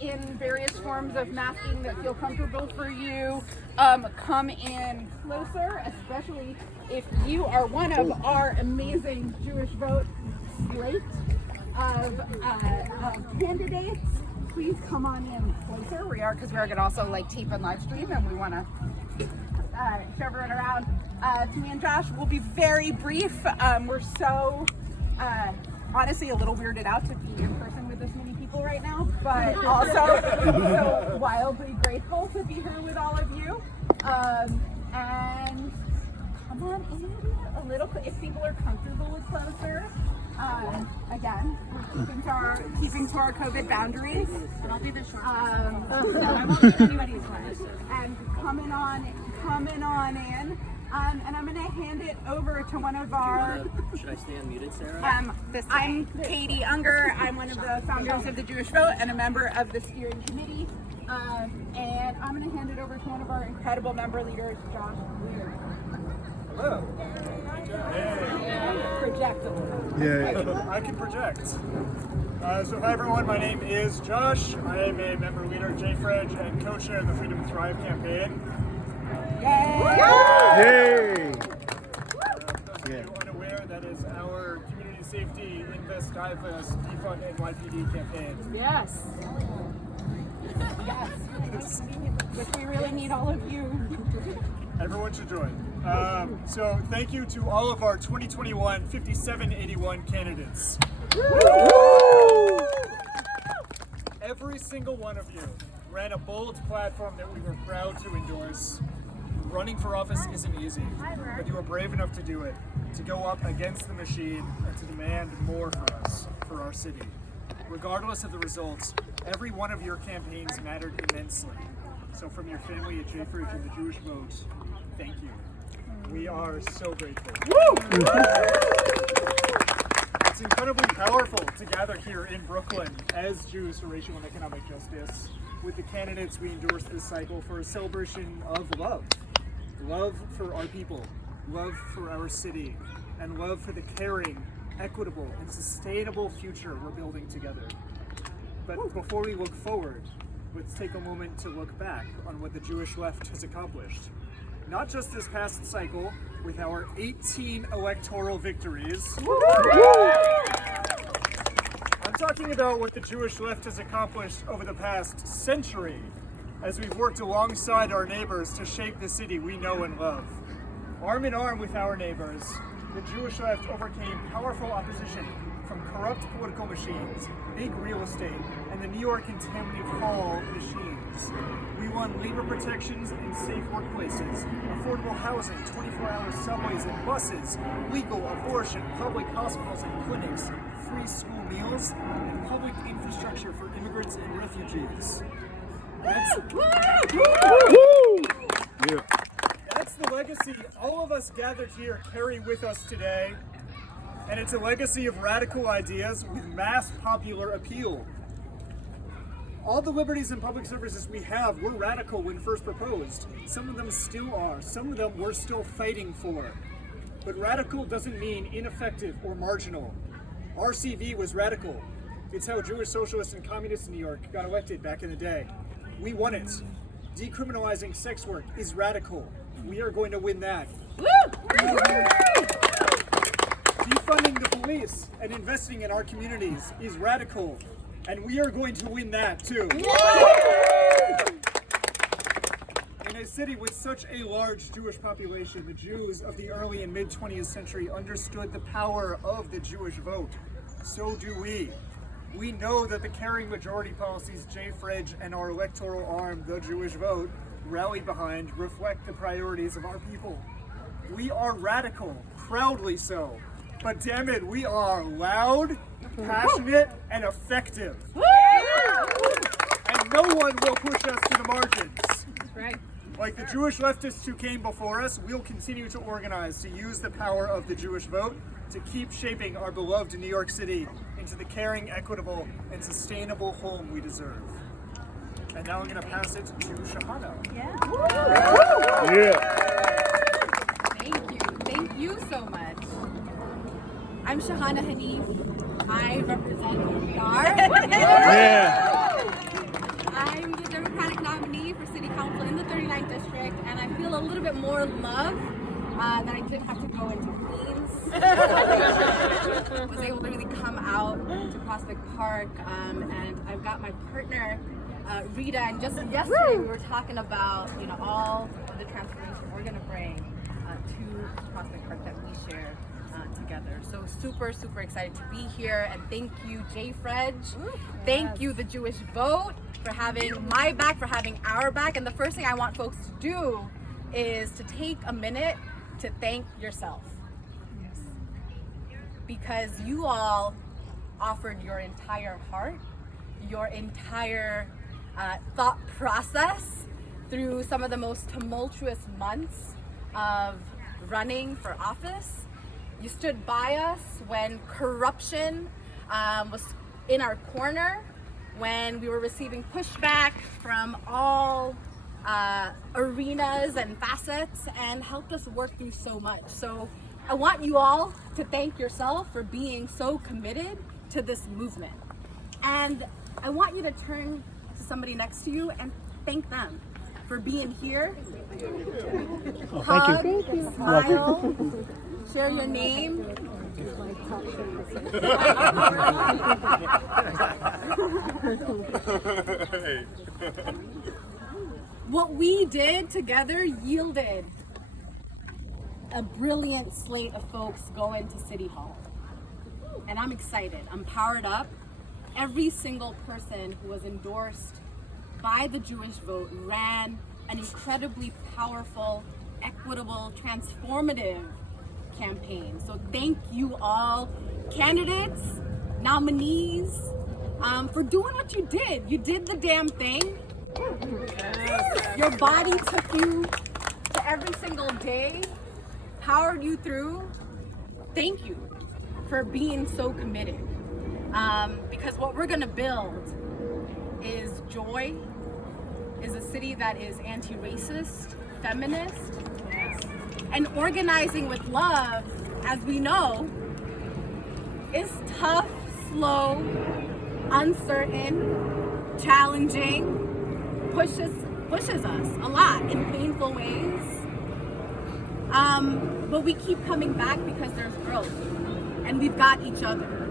in various forms of masking that feel comfortable for you. Come in closer, especially if you are one of our amazing Jewish Vote slate of candidates. Please come on in closer. Because we are going to also like tape and live stream, and we want to show everyone around. Me and Josh will be very brief. We're so honestly a little weirded out to be in person with this many people right now, but also so wildly grateful to be here with all of you. And come on in a little, if people are comfortable with closer. Again, we're keeping to our COVID boundaries. And I'll be the short. I won't be anybody's one. And coming on in. And I'm going to hand it over to one of our... Should I stay unmuted, Sarah? I'm Katie Unger. I'm one of the founders of the Jewish Vote and a member of the steering committee. And I'm going to hand it over to one of our incredible member leaders, Josh Weir. Hello. Project a little. Yeah. I can project. So hi everyone, my name is Josh. I am a member leader of JFREG and co-chair of the Freedom Thrive campaign. Yay! Yay! For those of you unaware, that is our community safety Invest Divest Defund NYPD campaign. Yes. Yes. Which we really need all of you. Everyone should join. So thank you to all of our 2021 5781 candidates. Every single one of you ran a bold platform that we were proud to endorse. Running for office isn't easy, but you were brave enough to do it, to go up against the machine and to demand more for us, for our city. Regardless of the results, every one of your campaigns mattered immensely. So from your family at JFREG and the Jewish Vote, thank you. We are so grateful. It's incredibly powerful to gather here in Brooklyn as Jews for racial and economic justice with the candidates we endorse this cycle for a celebration of love. Love for our people, love for our city, and love for the caring, equitable, and sustainable future we're building together. But before we look forward, let's take a moment to look back on what the Jewish left has accomplished. Not just this past cycle, with our 18 electoral victories. I'm talking about what the Jewish left has accomplished over the past century, as we've worked alongside our neighbors to shape the city we know and love. Arm in arm with our neighbors, the Jewish left overcame powerful opposition from corrupt political machines, big real estate, and the New York and Tammany Hall machines. We won labor protections and safe workplaces, affordable housing, 24-hour subways and buses, legal abortion, public hospitals and clinics, free school meals, and public infrastructure for immigrants and refugees. That's the legacy all of us gathered here carry with us today. And it's a legacy of radical ideas with mass popular appeal. All the liberties and public services we have were radical when first proposed. Some of them still are. Some of them we're still fighting for. But radical doesn't mean ineffective or marginal. RCV was radical. It's how Jewish socialists and communists in New York got elected back in the day. We won it. Decriminalizing sex work is radical. We are going to win that. Defunding the police and investing in our communities is radical, and we are going to win that too. In a city with such a large Jewish population, the Jews of the early and mid-20th century understood the power of the Jewish vote. So do we. We know that the caring majority policies JFREG and our electoral arm, the Jewish Vote, rally behind reflect the priorities of our people. We are radical, proudly so. But damn it, we are loud, passionate, and effective. And no one will push us to the margins. That's right. Like the Jewish leftists who came before us, we'll continue to organize to use the power of the Jewish vote to keep shaping our beloved New York City into the caring, equitable, and sustainable home we deserve. And now I'm going to pass it to Shahana. Yeah. Thank you so much. I'm Shahana Hanif. I represent who we are. council in the 39th district, and I feel a little bit more love that I didn't have to go into Queens. Was able to really come out to Prospect Park, and I've got my partner Rita, and just yesterday we were talking about all of the transformation we're going to bring to Prospect Park that we share together. So super excited to be here, and thank you JFREG, thank you the Jewish Vote for having my back, for having our back. And the first thing I want folks to do is to take a minute to thank yourself, because you all offered your entire heart, your entire thought process through some of the most tumultuous months of running for office. You stood by us when corruption was in our corner, when we were receiving pushback from all arenas and facets, and helped us work through so much. So I want you all to thank yourself for being so committed to this movement. And I want you to turn to somebody next to you and thank them for being here. Hug, thank you. Smile, share your name. What we did together yielded a brilliant slate of folks going to City Hall. And I'm excited, I'm powered up. Every single person who was endorsed by the Jewish Vote ran an incredibly powerful, equitable, transformative campaign. So thank you all, candidates, nominees, for doing what you did. You did the damn thing. Your body took you to every single day, powered you through. Thank you for being so committed. Because what we're gonna build is joy, is a city that is anti-racist, feminist, and organizing with love, as we know, is tough, slow, uncertain, challenging, pushes us a lot in painful ways. But we keep coming back because there's growth, and we've got each other.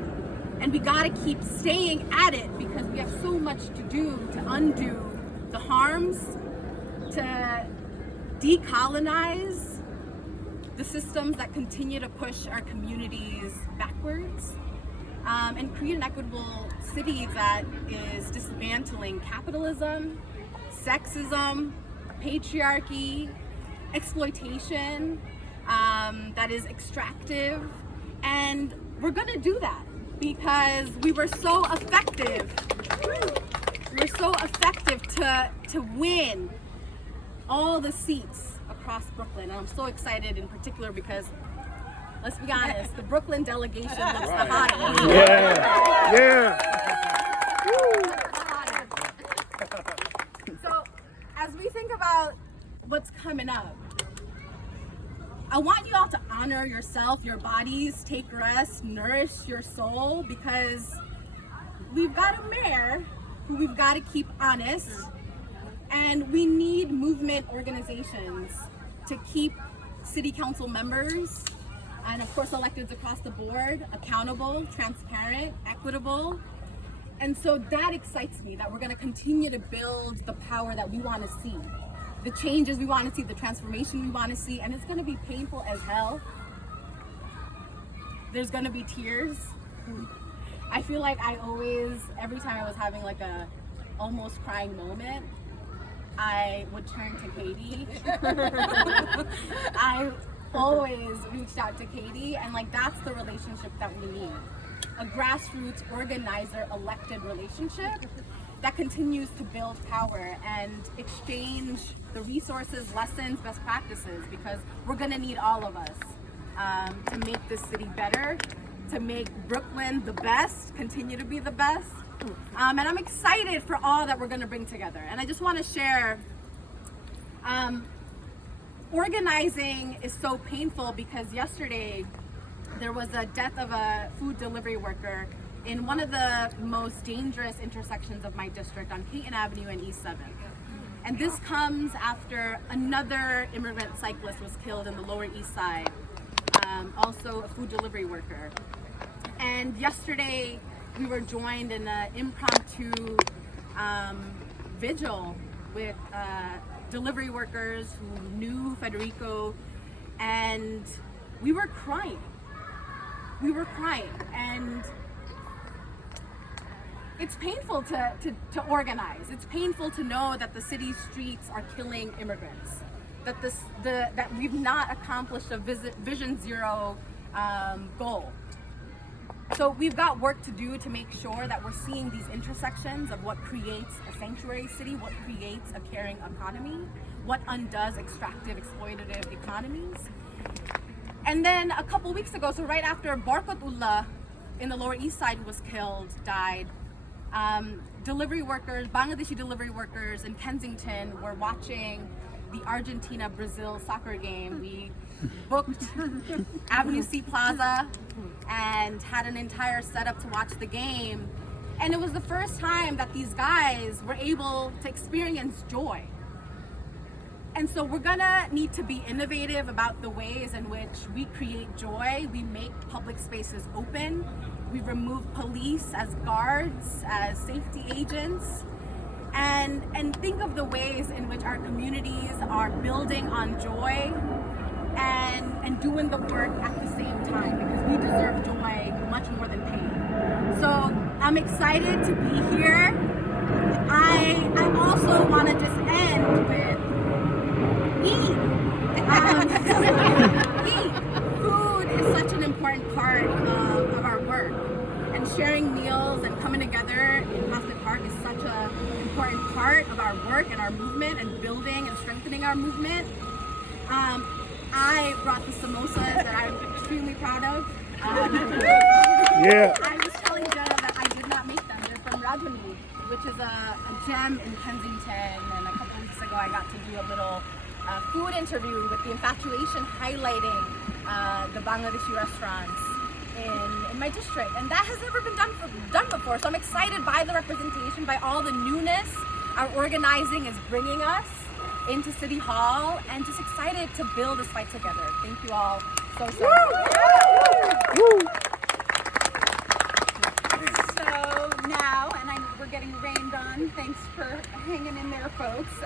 And we gotta keep staying at it because we have so much to do to undo the harms, to decolonize the systems that continue to push our communities backwards, and create an equitable city that is dismantling capitalism, sexism, patriarchy, exploitation, that is extractive. And we're gonna do that because we were so effective. We're so effective to win all the seats across Brooklyn. And I'm so excited in particular because, let's be honest, the Brooklyn delegation looks the hottest. So as we think about what's coming up, I want you all to honor yourself, your bodies, take rest, nourish your soul, because we've got a mayor who we've got to keep honest, and we need movement organizations to keep city council members and of course electeds across the board accountable, transparent, equitable. And so that excites me, that we're going to continue to build the power that we want to see, the changes we want to see, the transformation we want to see. And it's going to be painful as hell. There's going to be tears. I feel like I always, every time I was having like a almost crying moment, I would turn to Katie. I always reached out to Katie, and like that's the relationship that we need. A grassroots organizer elected relationship that continues to build power and exchange the resources, lessons, best practices, because we're gonna need all of us to make this city better, to make Brooklyn the best, continue to be the best. And I'm excited for all that we're gonna bring together. And I just wanna share, organizing is so painful because yesterday there was a death of a food delivery worker in one of the most dangerous intersections of my district on Peyton Avenue and East 7th. And this comes after another immigrant cyclist was killed in the Lower East Side, also a food delivery worker. And yesterday we were joined in an impromptu vigil with delivery workers who knew Federico, and we were crying. We were crying, and it's painful to organize. It's painful to know that the city streets are killing immigrants, that we've not accomplished a Vision Zero goal. So we've got work to do to make sure that we're seeing these intersections of what creates a sanctuary city, what creates a caring economy, what undoes extractive, exploitative economies. And then a couple weeks ago, so right after Barkatullah in the Lower East Side was killed, died, delivery workers, Bangladeshi delivery workers in Kensington were watching the Argentina-Brazil soccer game. We booked Avenue C Plaza and had an entire setup to watch the game. And it was the first time that these guys were able to experience joy. And so we're gonna need to be innovative about the ways in which we create joy. We make public spaces open. We remove police as guards, as safety agents, and think of the ways in which our communities are building on joy and doing the work at the same time, because we deserve joy much more than pain. So I'm excited to be here. I also want to just end with eat. Eat. Food is such an important part of our work, and sharing meals and coming together in Prospect Park is such an important part of our work and our movement and building and strengthening our movement. I brought the samosas that I'm extremely proud of. Yeah. I was telling Jenna that I did not make them. They're from Rajani, which is a gem in Kensington. And a couple weeks ago, I got to do a little food interview with The Infatuation, highlighting the Bangladeshi restaurants in my district. And that has never been done before. So I'm excited by the representation, by all the newness our organizing is bringing us into City Hall, and just excited to build this fight together. Thank you all so much. So now, and we're getting rained on. Thanks for hanging in there, folks.